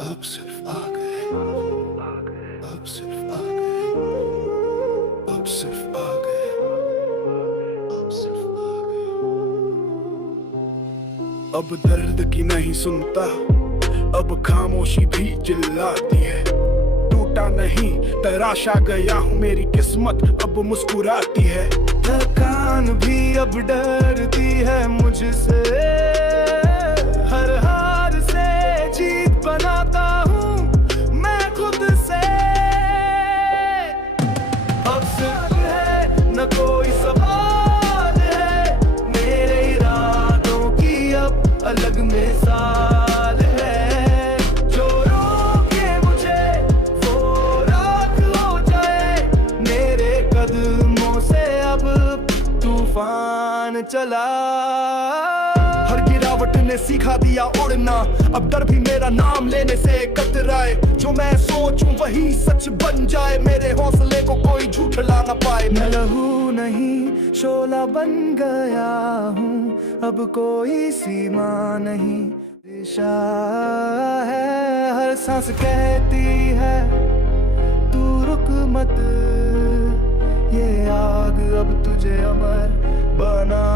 अब सिर्फ आ गए, अब सिर्फ आ गए, अब सिर्फ आ गए, अब सिर्फ आ गए। अब दर्द की नहीं सुनता, अब खामोशी भी चिल्लाती है। टूटा नहीं तराशा गया हूँ, मेरी किस्मत अब मुस्कुराती है। थकान भी अब डरती है मुझसे, हर हार से जीत बनाता हूँ मैं खुद से। अब सिर्फ है न कोई सवाल है, मेरे इरादों की अब अलग मिसाल है। जो रोके मुझे वो राख हो जाए, मेरे कदमों से अब तूफान चला। हर गिरावट ने सिखा दिया उड़ना, अब डर भी मेरा नाम लेने से कतराए। जो मैं सोचूं वही सच बन जाए, मेरे हौसले को कोई झूठला ना पाए। मैं लहू नहीं शोला बन गया हूँ, अब कोई सीमा नहीं। दिशा है हर सांस कहती है तू रुक मत, ये आग अब तुझे अमर बना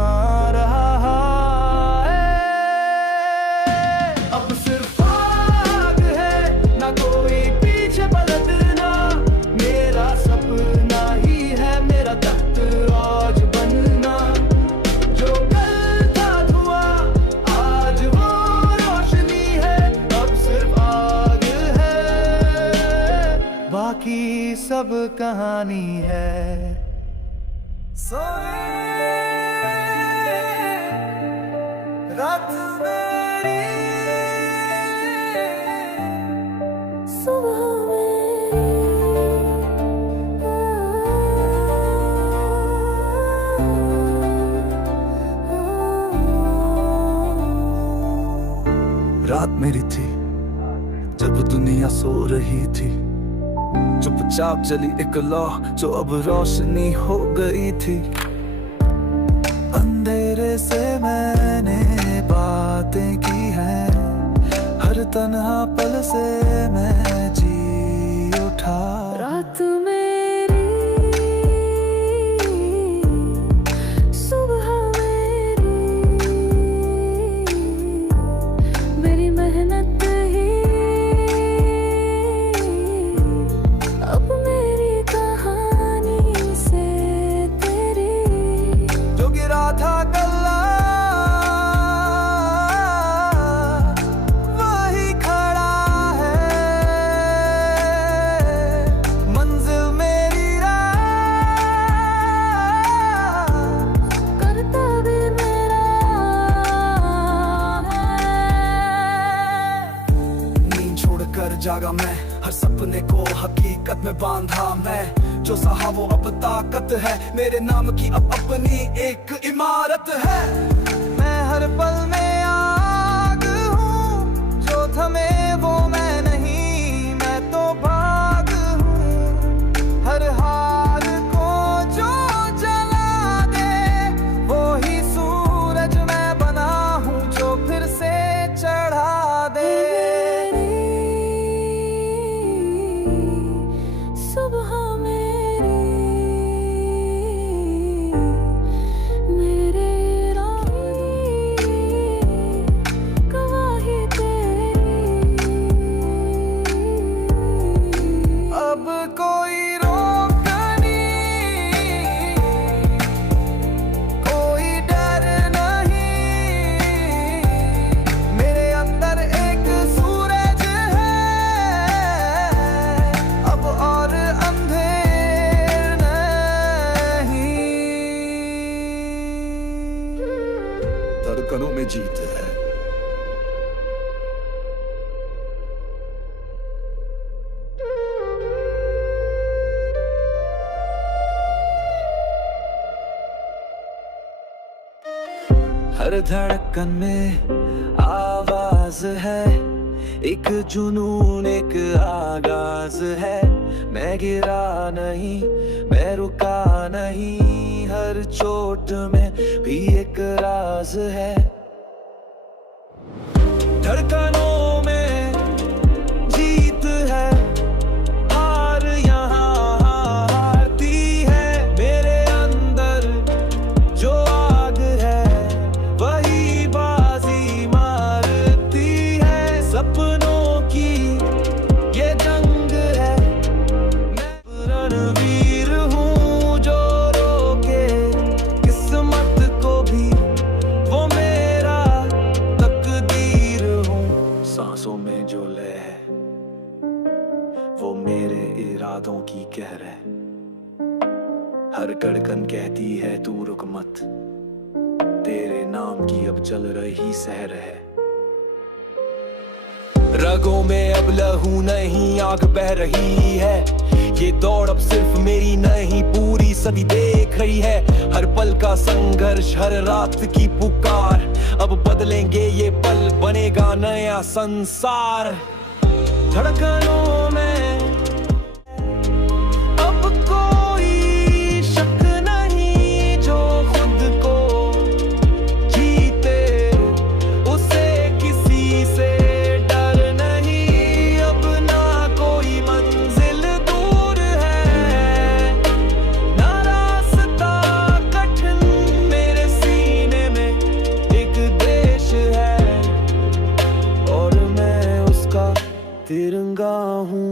रहा है। अब सिर्फ आग है ना कोई पीछे पलटना, मेरा सपना ही है मेरा तख्त आज बनना। जो कल था धुआं आज वो रोशनी है, अब सिर्फ आग है, बाकी सब कहानी है। सोए रात मेरी सुबह रात मेरी थी जब दुनिया सो रही थी, चुपचाप जली एक लौ जो अब रोशनी हो गई थी। अंधेरे से मैंने बातें की हैं, हर तन्हा पल से मैं जी उठा। रात मेरी सुबह मेरी, मेरी मेहनत ही अब मेरी कहानी से तेरी। जो गिरा था गल्ला वही खड़ा है, मंजिल मेरी राह करता भी मेरा है। नींद छोड़कर जागा मैं, हर सपने को हकीकत में बांधा मैं। जो सहा वो अब ताकत है, मेरे नाम की अब अपनी एक इमारत है। मैं हर पल में आग हूँ, जो थमे वो मैं नहीं, मैं तो भाग हूँ। हर हार को जो जला दे, वो ही सूरज मैं बना हूँ जो फिर से चढ़ा दे। सुबह मेरी मेरे राही गवाही तेरी। अब कोई रोक नहीं, कोई डर नहीं, मेरे अंदर एक सूरज है अब, और अंधेर नहीं। धड़कनों में जीत है। हर धड़कन में आवाज है, एक जुनून एक आगाज है। मैं गिरा नहीं मैं रुका नहीं, हर चोट में भी एक राज है। धड़कनों में सपनों की ये जंग है। मैं रणवीर हूँ जो रोके किस्मत को भी, वो मेरा तकदीर हूँ। सांसों में जो लय है वो मेरे इरादों की कहर है। हर धड़कन कहती है तू रुक मत, तेरे नाम की अब चल रही सहर है। रगों में अब लहू नहीं आग बह रही है। ये दौड़ अब सिर्फ मेरी नहीं पूरी सदी देख रही है। हर पल का संघर्ष, हर रात की पुकार, अब बदलेंगे ये पल, बनेगा नया संसार। धड़कनों में अब कोई शक नहीं, जो खुद को जीते उसे किसी से डर नहीं। अब ना कोई मंजिल दूर है, ना रास्ता कठिन, मेरे सीने में एक देश है और मैं उसका तिरंगा हूँ।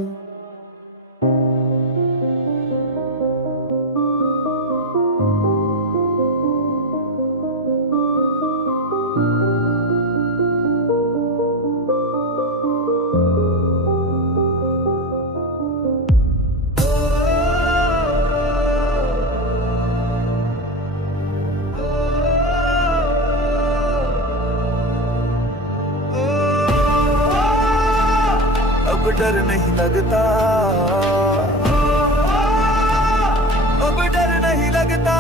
अब डर नहीं लगता, अब डर नहीं लगता,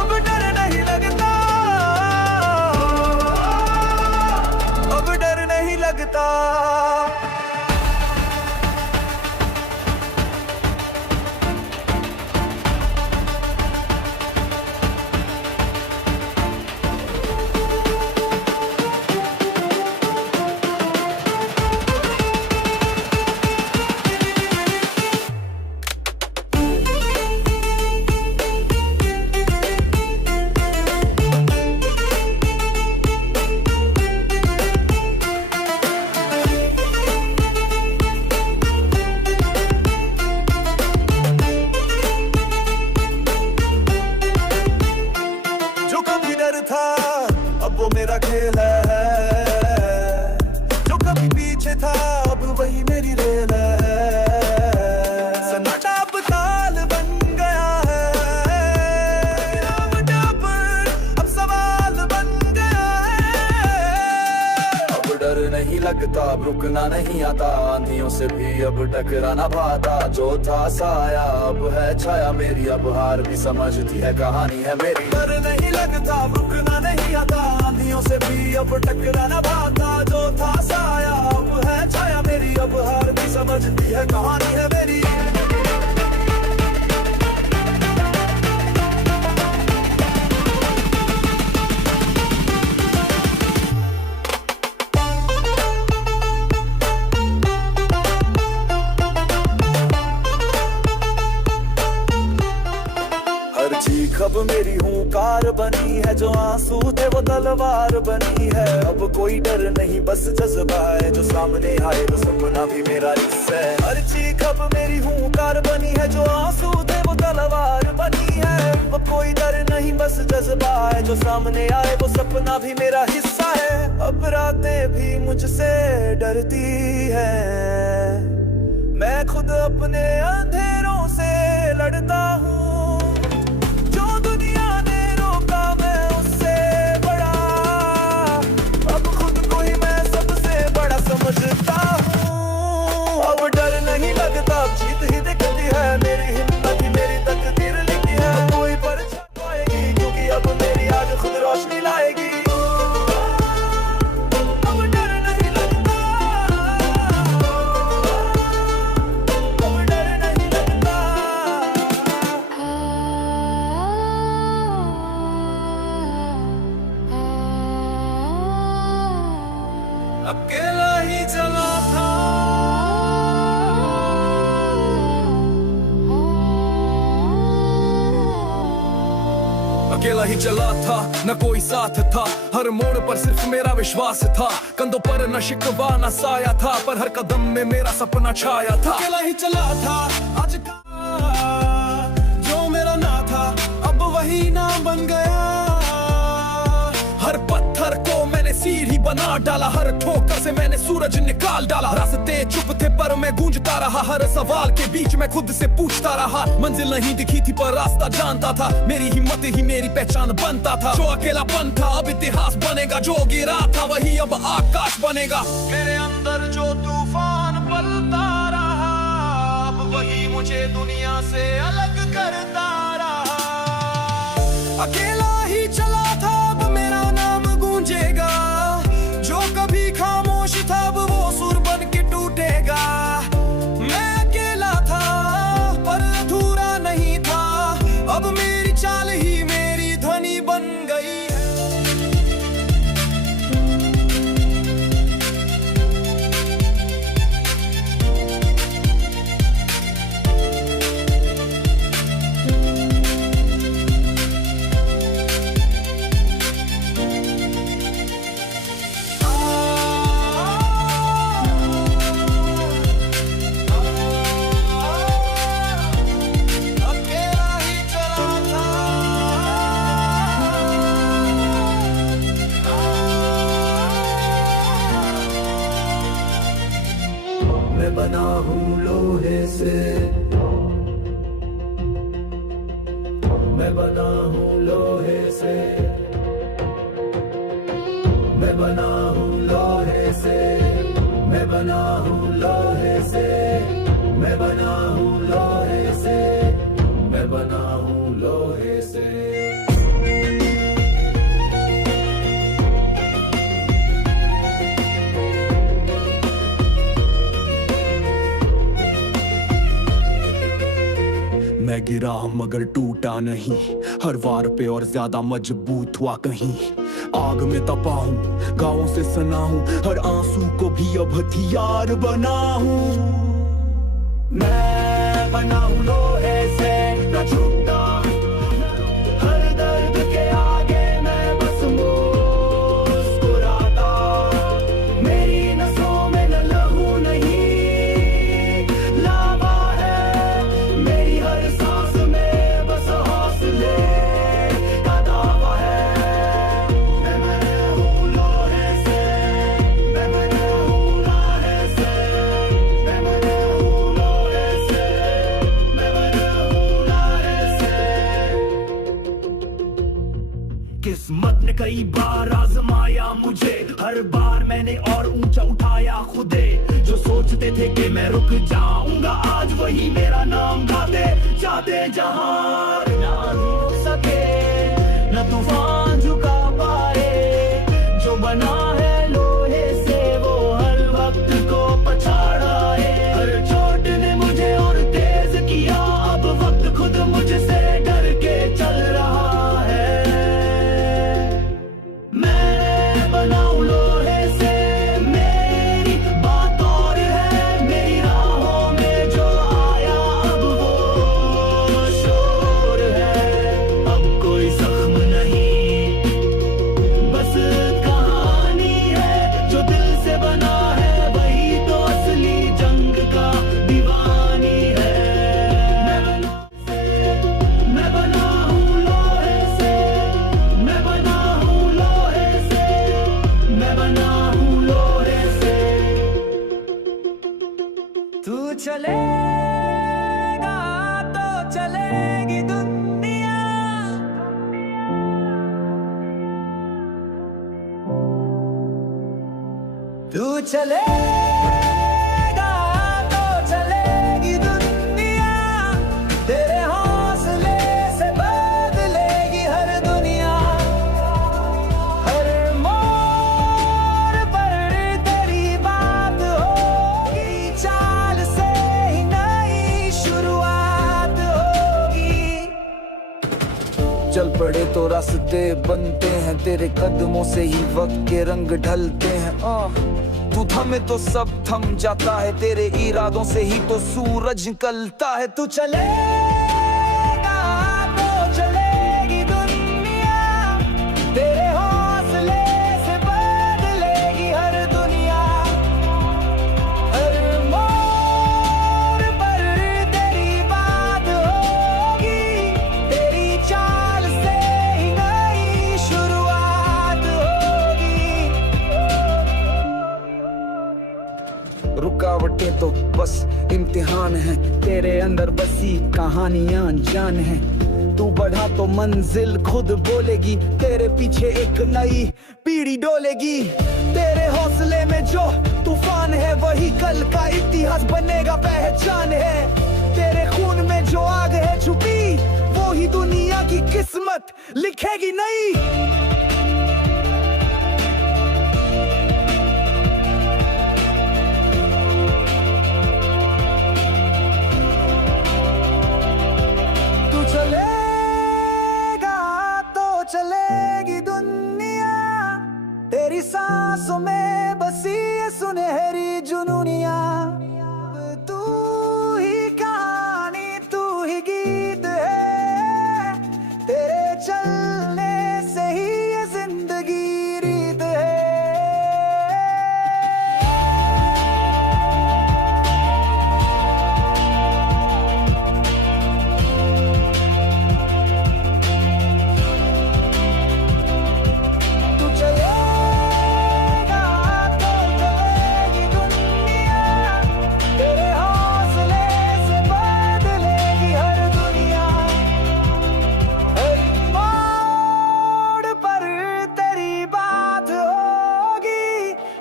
अब डर नहीं लगता, अब डर नहीं लगता। वो मेरा खेल है, जो कभी पीछे था अब वही मेरी रेल है। सन्नाटा अब ताल बन गया है, अब सवाल बन गया है। अब डर नहीं लगता, अब रुकना नहीं आता, आंधियों से भी अब टकराना भाता। जो था साया अब है छाया मेरी, अब हार भी समझती है कहानी है मेरी। डर नहीं लगता, रुकना नहीं आता, आंधियों से भी अब टकराना भाता। जो था साया अब है छाया मेरी, अब हार भी समझती है कहानी है मेरी। चीख अब मेरी हुंकार बनी है, जो आंसू थे वो तलवार बनी है। अब कोई डर नहीं बस जज्बा है, जो सामने आए तो सपना भी मेरा हिस्सा है। हर चीख अब मेरी हुंकार बनी है, जो आंसू थे वो तलवार बनी है। अब कोई डर नहीं बस जज्बा है, जो सामने आए वो सपना भी मेरा हिस्सा है। अब रातें भी मुझसे डरती है, मैं खुद अपने अंधेरों से लड़ता हूँ। जीत ही दिखती है, मेरी हिम्मत ही मेरी तकदीर लिखी है। कोई परछाई पाएगी क्योंकि अब मेरी आग खुद रोशनी लाएगी। अब डर नहीं लगता, अब डर नहीं लगता। अकेला ही चला था, अकेला अकेला ही चला था, न कोई साथ था, हर मोड़ पर सिर्फ मेरा विश्वास था। कंधों पर न शिकवा न साया था, पर हर कदम में मेरा सपना छाया था। अकेला ही चला था आज का जो मेरा ना था, अब वही ना बन गया। हर पत्थर को मैंने सीढ़ी बना डाला, हर ठोकर से मैंने सूरज निकाल डाला। रास्ते चुप थे पर मैं गूंजता रहा, हर सवाल के बीच में खुद से पूछता रहा। मंजिल नहीं दिखी थी पर रास्ता जानता था, मेरी हिम्मत ही मेरी पहचान बनता था। जो अकेलापन था अब इतिहास बनेगा, जो गिरा था वही अब आकाश बनेगा। मेरे अंदर जो तूफान पलता रहा, अब वही मुझे दुनिया से अलग करता रहा। अकेला ही चला था अब मेरा नाम गूंजेगा, जो कभी खामोश था अब वो सुर बन के टूटेगा। मैं अकेला था पर अधूरा नहीं था, अब मेरी चाल ही मेरी ध्वनि बन गई है। मैं बना हूँ लोहे से, मैं बना हूँ लोहे से, मैं बना हूँ लोहे से, मैं बना हूँ लोहे से, मैं बना हूँ लोहे से, मैं बना हूँ लोहे से। मैं गिरा मगर टूटा नहीं, हर वार पे और ज्यादा मजबूत हुआ कहीं। आग में तपा हूँ, गाँवों से सना हूँ, हर आंसू को भी अब हथियार बना हूँ। मैं बना हूँ लोहे से, न झुकता हर दर्द के आगे मैं बस मुस्कुराता। मेरी नसों में न लहू नहीं लावा है, मेरी हर सांस में बस हौसले का दावा है। मैं बना हूँ लोहे से, मैं बना हूँ लोहे से, मैं बना हूँ लोहे से, मैं बना हूँ लोहे से। किस्मत ने कई बार आजमाया मुझे, हर बार मैंने और ऊंचा उठाया खुदे। जो सोचते थे कि मैं रुक जाऊंगा, आज वही मेरा नाम गाते जाते। जहां ना रुक सके न तूफान झुका पाए, जो बना है लोहे से वो हर वक्त को पछाड़ाए। हर चोट ने मुझे और तेज किया, अब वक्त खुद मुझसे डर के चल रहा है। मैं बनाऊं लोहे से, मेरी बात और है, मेरी राहों में जो आया अब वो शोर है। अब कोई जख्म नहीं, बस कहानी है, जो दिल से बना है वही तो असली जंग का दीवानी है। मैं बना हूँ लोहे से, मैं बना हूँ लोहे से, मैं बना हूँ लोहे से। तू चलेगा तो चलेगी दुनिया, तू चलेगा तो चलेगी दुनिया। तेरे हौसले से बदलेगी हर दुनिया, हर मोड़ पर तेरी बात होगी। चाल से ही नई शुरुआत होगी। चल पड़े तो रास्ते बनते हैं, तेरे कदमों से ही वक्त के रंग ढलते हैं। तू थमे तो सब थम जाता है, तेरे इरादों से ही तो सूरज निकलता है। तू चलेगा तो चलेगी दुनिया, रुकावटें तो बस इम्तिहान है, तेरे अंदर बसी कहानियां अनजान है। तू बढ़ा तो मंजिल खुद बोलेगी, तेरे पीछे एक नई पीढ़ी डोलेगी। तेरे हौसले में जो तूफान है वही कल का इतिहास बनेगा, पहचान है। तेरे खून में जो आग है छुपी, वो ही दुनिया की किस्मत लिखेगी नई। चलेगी दुनिया तेरी सांसों में बसी ये सुनहरी जुनूनिया। तू ही कहानी तू ही गीत है, तेरे चलने से ही ये जिंदगी रीत है।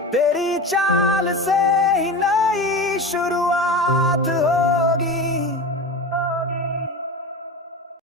तेरी चाल से ही नई शुरुआत होगी।